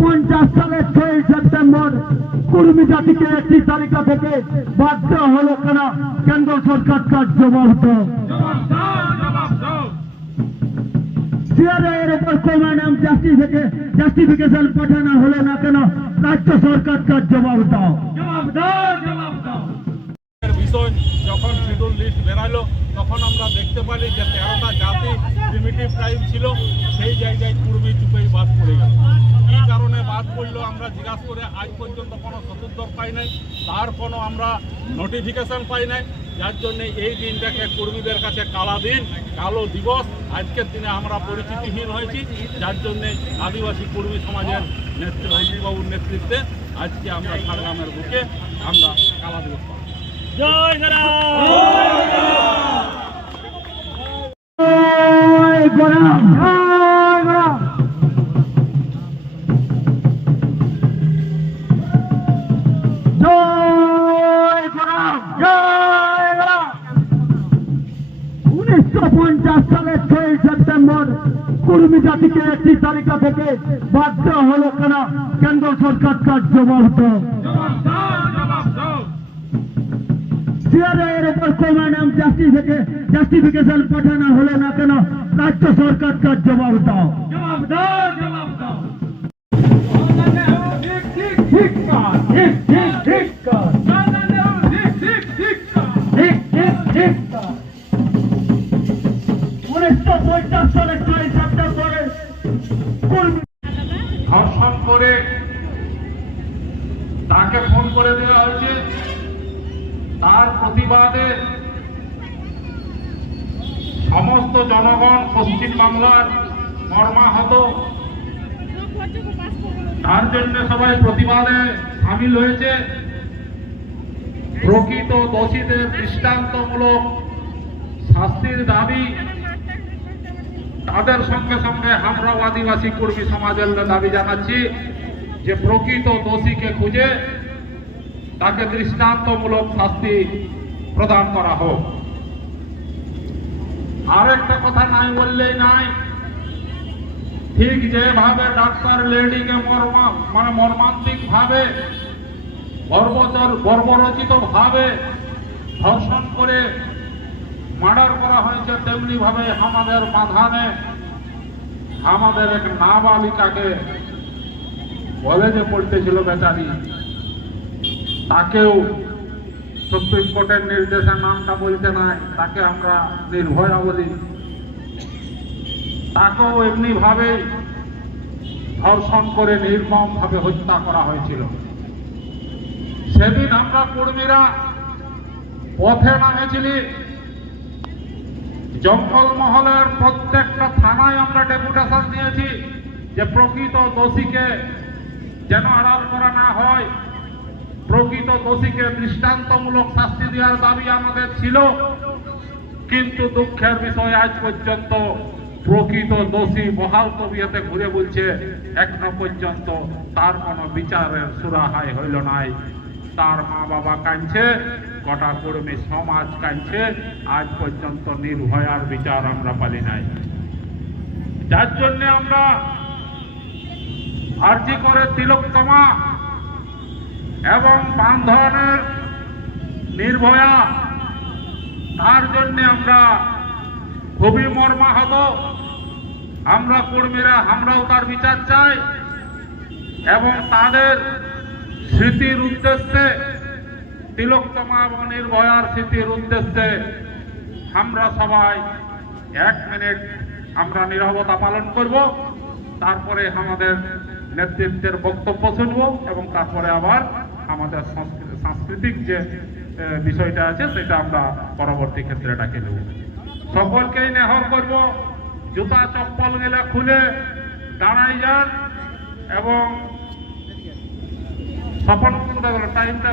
পঞ্চাশ সালের ছয় সেপ্টেম্বর কুর্মী জাতিকে একটি তালিকা থেকে বাদ দেওয়া হলো কেন? কেন্দ্র সরকার দাও সিআরআইয়ের উপর ম্যাডাম জাস্টিফিকে জাস্টিফিকেশন পাঠানো হলো না কেন? রাজ্য সরকার তার জবাব দাও। জবাব দাও জবাব দাও। বিষয় যখন শিডিউল লিস্ট বেরালো, তখন আমরা দেখতে পারি যে তেরোটা জাতি প্রিমিটিভ ট্রাইব ছিল, সেই জায়গায় কুর্মি চুপেই বাদ পড়ে গেল কী কারণে বাদ পড়ল আমরা জিজ্ঞাসা করে আজ পর্যন্ত কোনো সদুত্তর পাই নাই, তার কোনো আমরা নোটিফিকেশন পাই নাই যার জন্য এই দিনটাকে কর্মীদের কাছে কালা দিন, কালো দিবস, আজকের দিনে আমরা পরিচিতিহীন হয়েছি, যার জন্যে আদিবাসী কর্মী সমাজের নেতৃত্ব অজিতবাবুর নেতৃত্বে আজকে আমরা ঝাড়গ্রামের বুকে আমরা কালা দিবস করছি। জয় সেপ্টেম্বর কুর্মী জাতিকে একটি তালিকা থেকে বাদ হলো কেন কেন্দ্র সরকার তার সিআরআইয়ের উপর ম্যাডাম জাস্টিফিকে জাস্টিফিকেশন পাঠানো হলো না কেন? রাজ্য সরকার তার জবাব দাও। জবাব দাও জবাব দাও। ধর্ষণ করে তাকে ফোন করে দেওয়া হয়েছে। তার প্রতিবাদে সমস্ত জনগণ পশ্চিম বাংলার মর্মাহত। তার জন্য সবাই প্রতিবাদে সামিল হয়েছে। প্রকৃত দোষীদের দৃষ্টান্তমূলক শাস্তির দাবি তাদের সঙ্গে সঙ্গে আমরাও আদিবাসী কর্মী সমাজের দাবি জানাচ্ছি যে প্রকৃত দোষীকে খুঁজে তাকে দৃষ্টান্তমূলক শাস্তি প্রদান করা হোক। আরেকটা কথা নাই বললেই নাই। ঠিক যেভাবে ডাক্তার লেডিকে মর্মা মানে মর্মান্তিক ভাবে বর্বরচিত ভাবে ধর্ষণ করে মার্ডার করা হয়েছে তেমনি ভাবে আমাদের মাধানে আমাদের এক নাবালিকাকে কলেজে পড়তেছিল বেচারি। তাকেও সুপ্রিম কোর্টের নির্দেশের নামটা বলতে নাই, তাকে আমরা নির্ভয়া বলি তাকেও এমনি ভাবে ধর্ষণ করে নির্মম ভাবে হত্যা করা হয়েছিল। সেদিন আমরা কর্মীরা পথে নামেছিলি। জঙ্গল মহলের প্রত্যেকটা থানায় আমরা ডেপুটেশন দিয়েছি যে প্রকৃত দোষীকে যেন আড়াল করা না হয়। প্রকৃত দোষীকে দৃষ্টান্তমূলক শাস্তি দেওয়ার দাবি আমাদের ছিল। কিন্তু দুঃখের বিষয় আজ পর্যন্ত প্রকৃত দোষী বহাল তবিয়তে ঘুরে বলছে এখনও পর্যন্ত তার কোনো বিচারের সুরাহাই হইল নাই। তার মা বাবা কাঁদছে গোটা কর্মী সমাজ কাঁদছে, আজ পর্যন্ত নির্ভয়ার বিচার আমরা পালি নাই। যার জন্য আমরা আর্জি করে তিলোত্তমা এবং বান্ধনের নির্ভয়া, তার জন্য আমরা খুবই মর্মাহত আমরা কর্মীরা, আমরাও তার বিচার চাই এবং তাদের স্মৃতির উদ্দেশ্যে, তিলোত্তমা এবং নির্ভয়ার স্মৃতির উদ্দেশ্যে আমরা সবাই এক মিনিট আমরা নিরবতা পালন করব। তারপরে আমাদের নেতৃত্বের বক্তব্য শুনব এবং তারপরে আবার আমাদের সাংস্কৃতিক যে বিষয়টা আছে, সেটা আমরা পরবর্তী ক্ষেত্রে ডাকে দেব। সকলকেই নেহর করব। জুতা চপ্পল গেলে খুলে দাঁড়াই যান এবং সফল টাইমটা